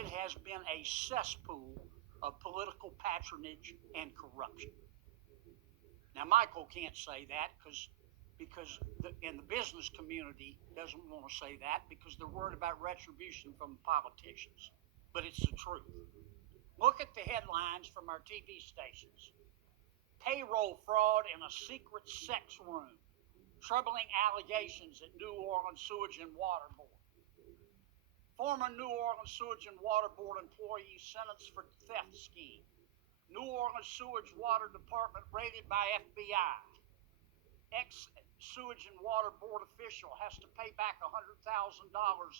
it has been a cesspool of political patronage and corruption. Now, Michael can't say that because in the business community doesn't want to say that because they're worried about retribution from the politicians. But it's the truth. Look at the headlines from our TV stations. Payroll fraud in a secret sex room. Troubling allegations at New Orleans Sewage and Water Board. Former New Orleans Sewage and Water Board employee sentenced for theft scheme. New Orleans Sewage Water Department raided by FBI. Ex-Sewage and Water Board official has to pay back $100,000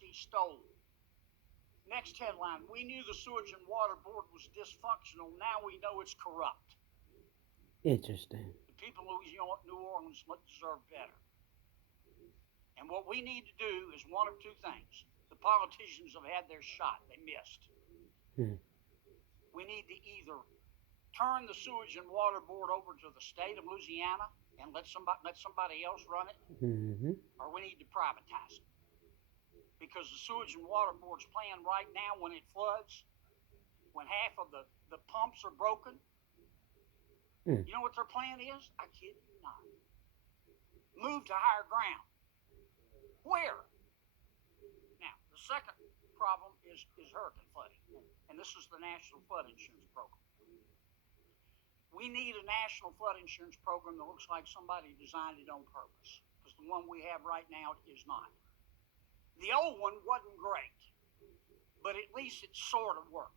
he stole. Next headline, we knew the Sewage and Water Board was dysfunctional. Now we know it's corrupt. Interesting. The people of New Orleans deserve better. And what we need to do is one of two things. The politicians have had their shot. They missed. We need to either turn the Sewage and Water Board over to the state of Louisiana and let somebody else run it, or we need to privatize it. Because the Sewage and Water Board's plan right now, when it floods, when half of the pumps are broken, you know what their plan is? I kid you not. Move to higher ground. Where? Now, the second problem is hurricane flooding, and this is the National Flood Insurance Program. We need a national flood insurance program that looks like somebody designed it on purpose, because the one we have right now is not. The old one wasn't great, but at least it sort of worked.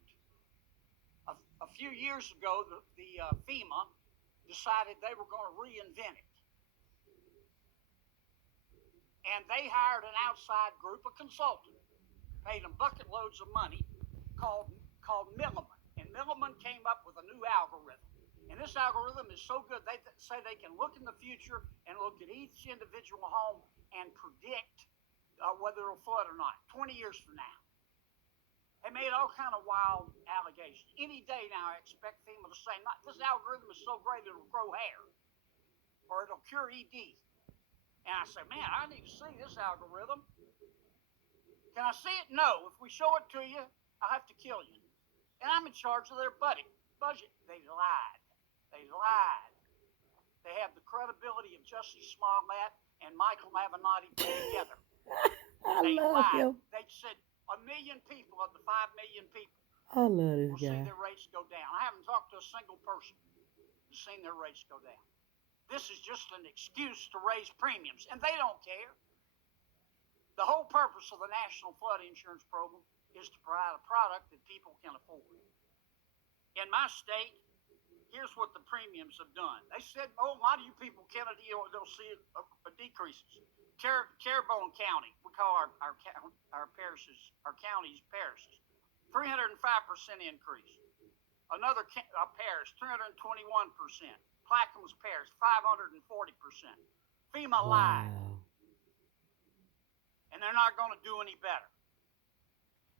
A few years ago, the FEMA decided they were going to reinvent it. And they hired an outside group, a consultant, paid them bucket loads of money, called Milliman. And Milliman came up with a new algorithm. And this algorithm is so good, they say they can look in the future and look at each individual home and predict whether it'll flood or not, 20 years from now. They made all kind of wild allegations. Any day now, I expect FEMA to say, this algorithm is so great it'll grow hair, or it'll cure ED. And I say, man, I need to see this algorithm. Can I see it? No. If we show it to you, I'll have to kill you. And I'm in charge of their budget. They lied. They lied. They have the credibility of Jussie Smollett and Michael Avenatti put together. They lied. Him. They said 1 million people of the 5 million people I love this will guy. see their rates go down. I haven't talked to a single person who's seen their rates go down. This is just an excuse to raise premiums, and they don't care. The whole purpose of the National Flood Insurance Program is to provide a product that people can afford. In my state, here's what the premiums have done. They said, a lot of you people, Kennedy, they'll see a decreases. Terrebonne County, we call our parishes, our counties parishes, 305% increase. Another parish, 321%. Clackamas Parish, 540%. FEMA lied. And they're not going to do any better.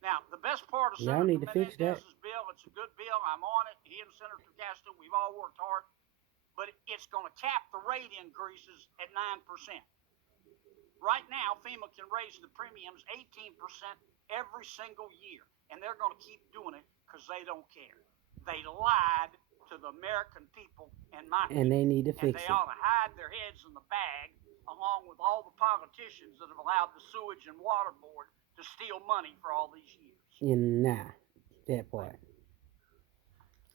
Now, the best part of Senator Menendez's bill, it's a good bill. I'm on it. He and Senator Castro, we've all worked hard. But it's going to cap the rate increases at 9%. Right now, FEMA can raise the premiums 18% every single year. And they're going to keep doing it because they don't care. They lied to the American people and they need to fix it. And they ought to hide their heads in the bag along with all the politicians that have allowed the Sewage and Water Board to steal money for all these years. That part.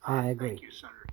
I agree. Thank you, Senator.